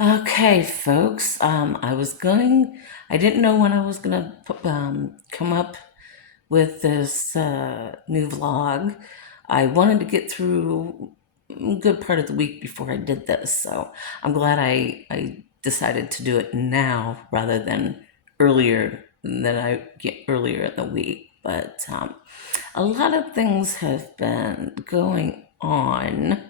Okay, folks. I didn't know when I was gonna come up with this new vlog. I wanted to get through a good part of the week before I did this, so I'm glad I decided to do it now rather than earlier in the week. But a lot of things have been going on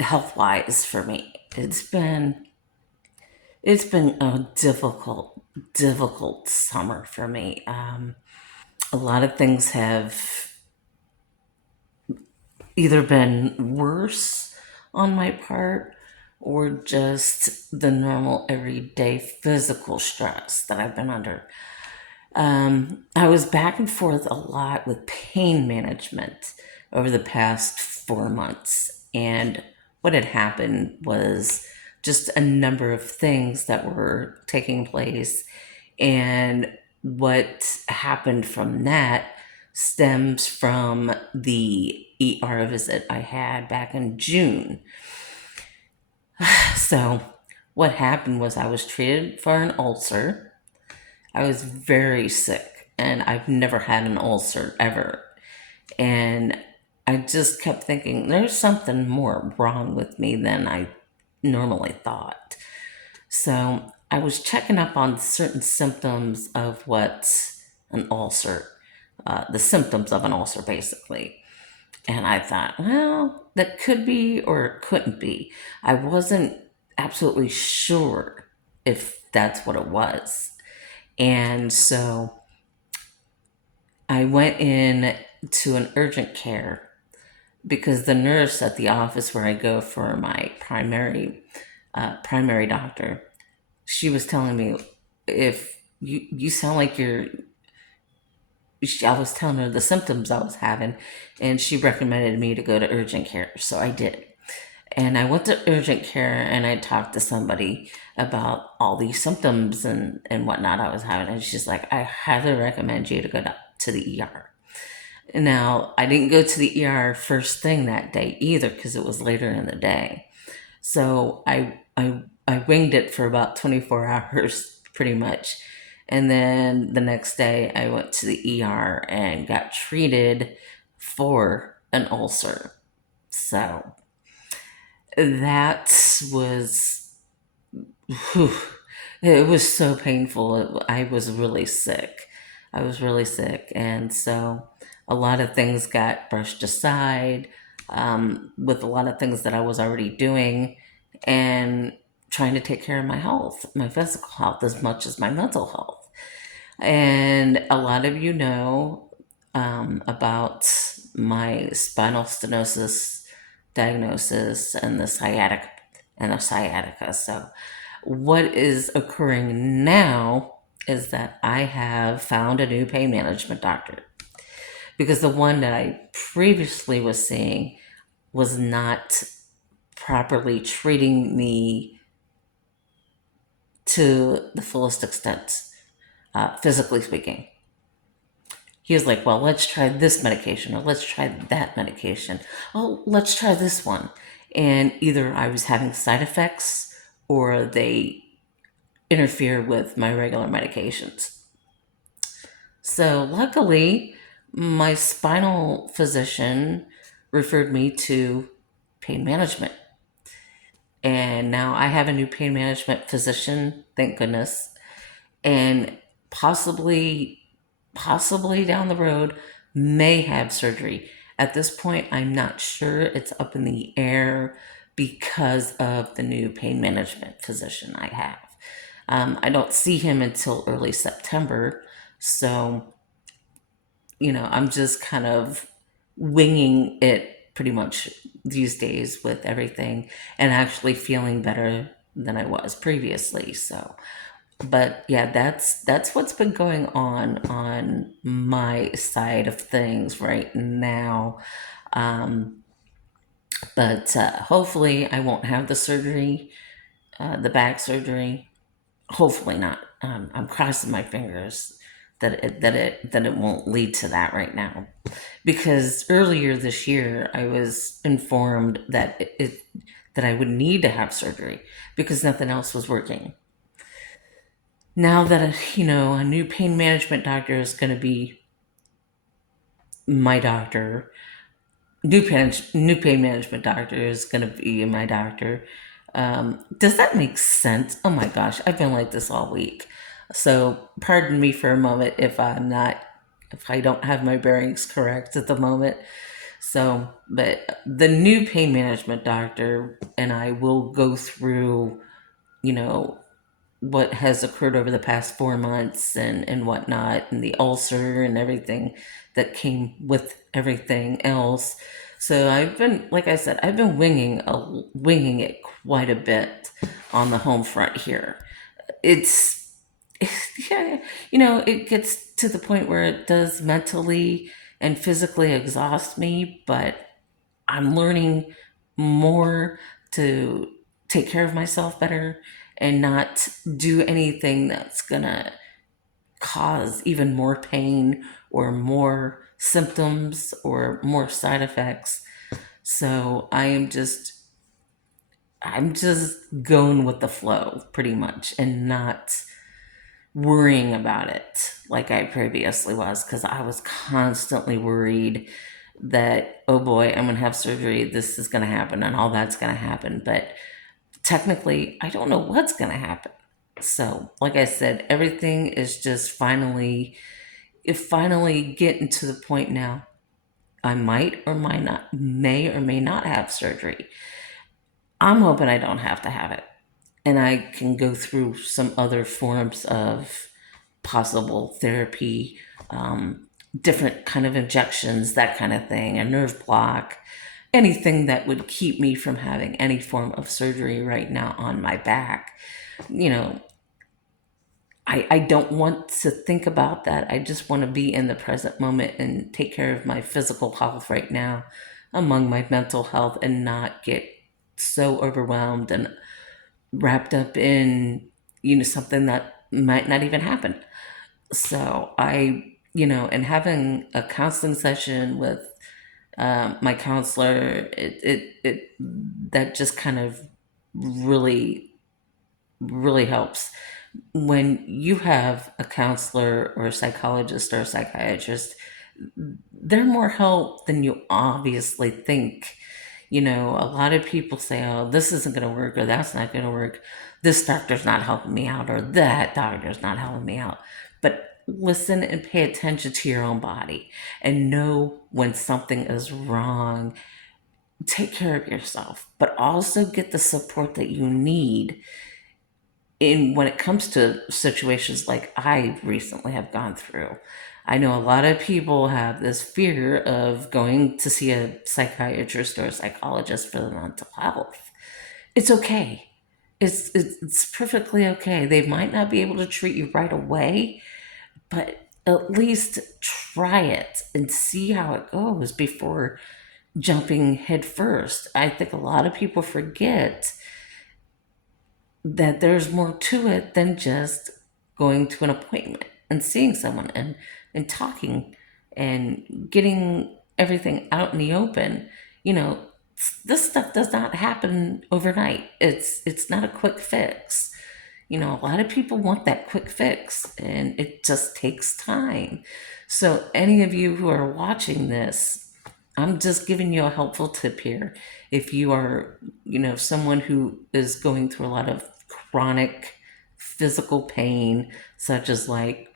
health wise for me. It's been a difficult summer for me. A lot of things have either been worse on my part or just the normal everyday physical stress that I've been under. I was back and forth a lot with pain management over the past 4 months. And what had happened was just a number of things that were taking place. And what happened from that stems from the ER visit I had back in June. So, what happened was I was treated for an ulcer. I was very sick, and I've never had an ulcer ever. And I just kept thinking, there's something more wrong with me than I normally thought. So I was checking up on certain symptoms of what an ulcer, the symptoms of an ulcer, basically. And I thought, well, that could be or it couldn't be. I wasn't absolutely sure if that's what it was. And so I went in to an urgent care because the nurse at the office where I go for my primary doctor, she was telling me, if you sound like I was telling her the symptoms I was having, and she recommended me to go to urgent care. So I did. And I went to urgent care and I talked to somebody about all these symptoms and whatnot I was having. And she's like, I highly recommend you to go to the ER. Now, I didn't go to the ER first thing that day either because it was later in the day. So I winged it for about 24 hours pretty much. And then the next day I went to the ER and got treated for an ulcer. So that was, whew, it was so painful. I was really sick. I was really sick. And so a lot of things got brushed aside with a lot of things that I was already doing and trying to take care of my health, my physical health, as much as my mental health. And a lot of you know about my spinal stenosis diagnosis and the sciatica. So, what is occurring now is that I have found a new pain management doctor because the one that I previously was seeing was not properly treating me to the fullest extent, physically speaking. He was like, well, let's try this medication or let's try that medication. Oh, let's try this one. And either I was having side effects or they interfere with my regular medications. So luckily, my spinal physician referred me to pain management. And now I have a new pain management physician, thank goodness. And possibly, possibly down the road, may have surgery. At this point, I'm not sure. It's up in the air because of the new pain management physician I have. I don't see him until early September. So, I'm just kind of winging it pretty much these days with everything and actually feeling better than I was previously. So, but yeah, that's what's been going on my side of things right now. Um, but hopefully, I won't have the surgery, the back surgery. Hopefully not. I'm crossing my fingers that it won't lead to that right now, because earlier this year I was informed that I would need to have surgery because nothing else was working. Now that, a new pain management doctor is going to be my doctor, new pain management doctor is going to be my doctor. Does that make sense? Oh my gosh, I've been like this all week. So pardon me for a moment if I don't have my bearings correct at the moment. So, but the new pain management doctor and I will go through, you know, what has occurred over the past 4 months and whatnot, and the ulcer and everything that came with everything else. So I've been, like I said, I've been winging it quite a bit on the home front here. It's, yeah, it gets to the point where it does mentally and physically exhaust me, but I'm learning more to take care of myself better and not do anything that's gonna cause even more pain or more symptoms or more side effects. So I'm just going with the flow pretty much and not worrying about it like I previously was, because I was constantly worried that, oh boy, I'm going to have surgery, this is going to happen, and all that's going to happen. But technically, I don't know what's going to happen. So, like I said, everything is just finally getting to the point now. I might or might not, may or may not have surgery. I'm hoping I don't have to have it. And I can go through some other forms of possible therapy, different kind of injections, that kind of thing, a nerve block, anything that would keep me from having any form of surgery right now on my back. You know, I don't want to think about that. I just want to be in the present moment and take care of my physical health right now, among my mental health, and not get so overwhelmed and wrapped up in, something that might not even happen. So and having a counseling session with my counselor, it that just kind of really, really helps. When you have a counselor or a psychologist or a psychiatrist, they're more help than you obviously think. A lot of people say, oh, this isn't going to work, or that's not going to work. This doctor's not helping me out, or that doctor's not helping me out. But listen and pay attention to your own body and know when something is wrong. Take care of yourself, but also get the support that you need in when it comes to situations like I recently have gone through. I know a lot of people have this fear of going to see a psychiatrist or a psychologist for the mental health. It's okay. It's perfectly okay. They might not be able to treat you right away, but at least try it and see how it goes before jumping head first. I think a lot of people forget that there's more to it than just going to an appointment and seeing someone and talking and getting everything out in the open. You know, this stuff does not happen overnight. It's not a quick fix. A lot of people want that quick fix and it just takes time. So any of you who are watching this, I'm just giving you a helpful tip here. If you are, someone who is going through a lot of chronic physical pain, such as like,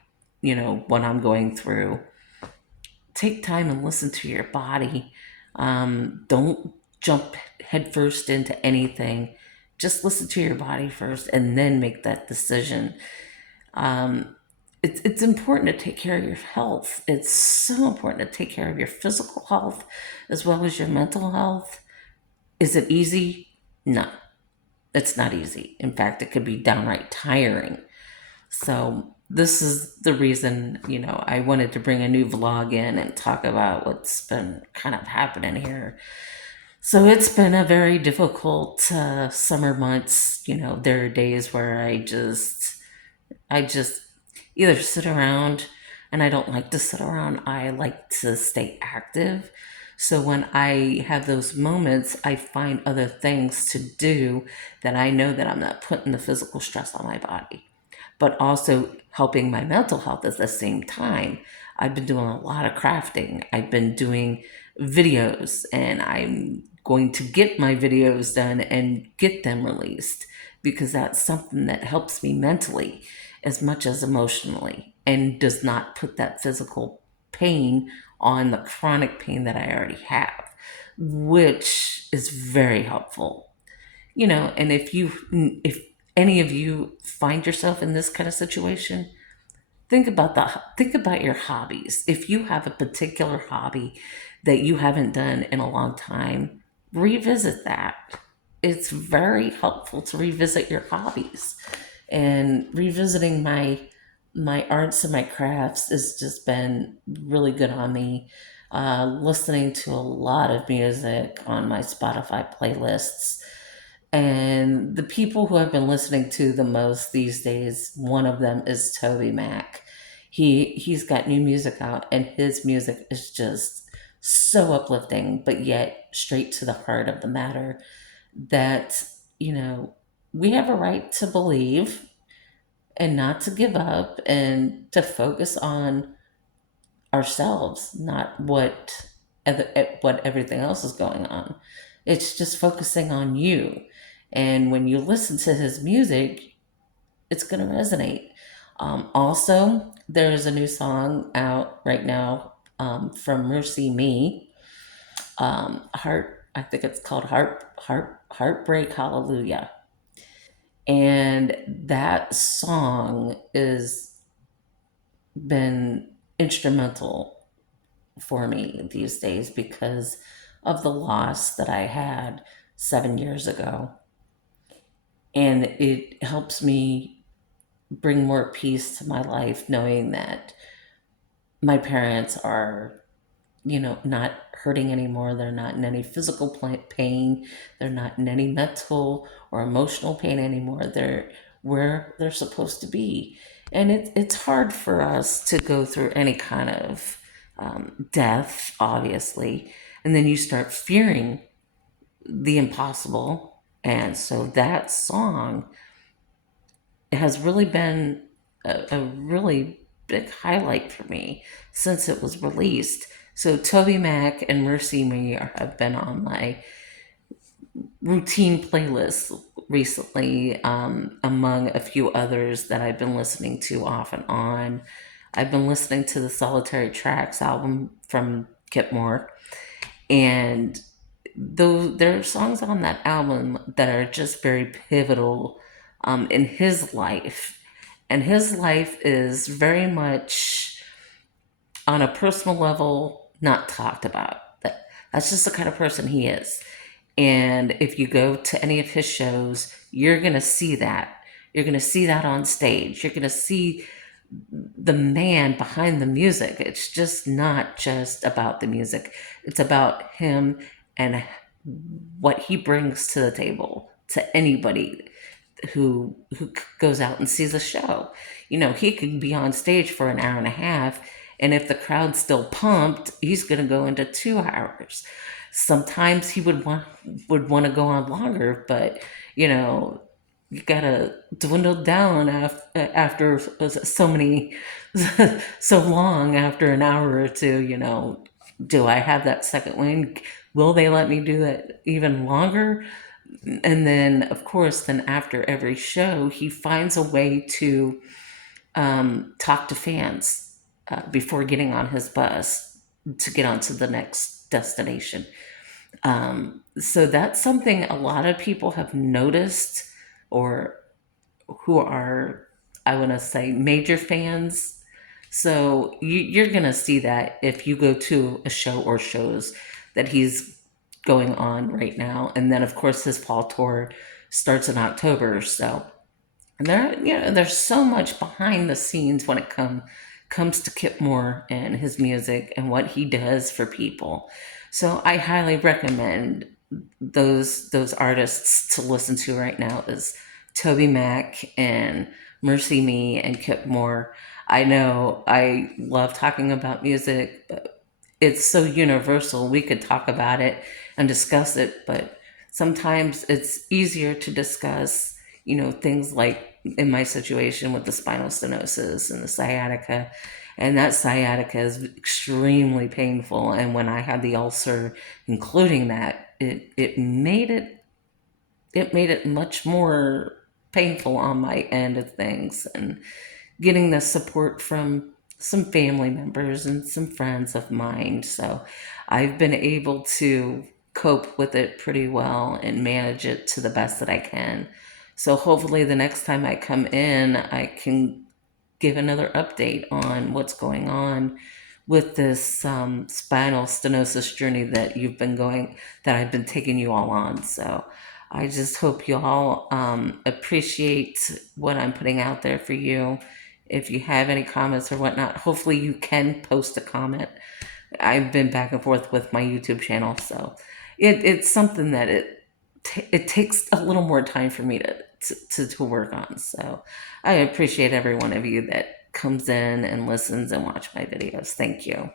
what I'm going through, take time and listen to your body. Don't jump headfirst into anything. Just listen to your body first and then make that decision. It's important to take care of your health. It's so important to take care of your physical health as well as your mental health. Is it easy? No, it's not easy. In fact, it could be downright tiring. So this is the reason, I wanted to bring a new vlog in and talk about what's been kind of happening here. So it's been a very difficult summer months. There are days where I just either sit around, and I don't like to sit around. I like to stay active. So when I have those moments, I find other things to do that I know that I'm not putting the physical stress on my body, but also helping my mental health at the same time. I've been doing a lot of crafting. I've been doing videos, and I'm going to get my videos done and get them released because that's something that helps me mentally as much as emotionally and does not put that physical pain on the chronic pain that I already have, which is very helpful. And if any of you find yourself in this kind of situation, think about your hobbies. If you have a particular hobby that you haven't done in a long time, revisit that. It's very helpful to revisit your hobbies. And revisiting my arts and my crafts has just been really good on me. Listening to a lot of music on my Spotify playlists, and the people who I've been listening to the most these days, one of them is Toby Mac. He's got new music out, and his music is just so uplifting, but yet straight to the heart of the matter. That you know we have a right to believe and not to give up, and to focus on ourselves, not what everything else is going on. It's just focusing on you. And when you listen to his music, it's going to resonate. Also, there's a new song out right now from Mercy Me. I think it's called Heartbreak Hallelujah. And that song has been instrumental for me these days because of the loss that I had 7 years ago. And it helps me bring more peace to my life knowing that my parents are, not hurting anymore. They're not in any physical pain. They're not in any mental or emotional pain anymore. They're where they're supposed to be. And it's hard for us to go through any kind of death, obviously. And then you start fearing the impossible. And so that song has really been a really big highlight for me since it was released. So Toby Mac and Mercy Me have been on my routine playlist recently, among a few others that I've been listening to off and on. I've been listening to the Solitary Tracks album from Kip Moore, and though there are songs on that album that are just very pivotal in his life. And his life is very much on a personal level not talked about. That's just the kind of person he is. And if you go to any of his shows, you're going to see that. You're going to see that on stage. You're going to see the man behind the music. It's just not just about the music, it's about him and what he brings to the table to anybody who goes out and sees a show. He could be on stage for an hour and a half, and if the crowd's still pumped, he's going to go into 2 hours. Sometimes he would want to go on longer, but you know you gotta dwindle down after so many so long, after an hour or two. Do I have that second wind? Will they let me do that even longer? And then, of course, then after every show, he finds a way to talk to fans before getting on his bus to get onto the next destination. So that's something a lot of people have noticed, or who are, I want to say, major fans. So you're going to see that if you go to a show or shows that he's going on right now. And then, of course, his fall tour starts in October. So there's so much behind the scenes when it comes to Kip Moore and his music and what he does for people. So I highly recommend those artists to listen to right now is Toby Mac and Mercy Me and Kip Moore. I know I love talking about music, it's so universal. We could talk about it and discuss it, but sometimes it's easier to discuss, things like in my situation with the spinal stenosis and the sciatica. And that sciatica is extremely painful. And when I had the ulcer, including that, it made it much more painful on my end of things. And getting the support from some family members and some friends of mine. So I've been able to cope with it pretty well and manage it to the best that I can. So hopefully the next time I come in, I can give another update on what's going on with this spinal stenosis journey that I've been taking you all on. So I just hope you all appreciate what I'm putting out there for you. If you have any comments or whatnot, hopefully you can post a comment. I've been back and forth with my YouTube channel, so it's something that it takes a little more time for me to work on. So I appreciate every one of you that comes in and listens and watch my videos. Thank you.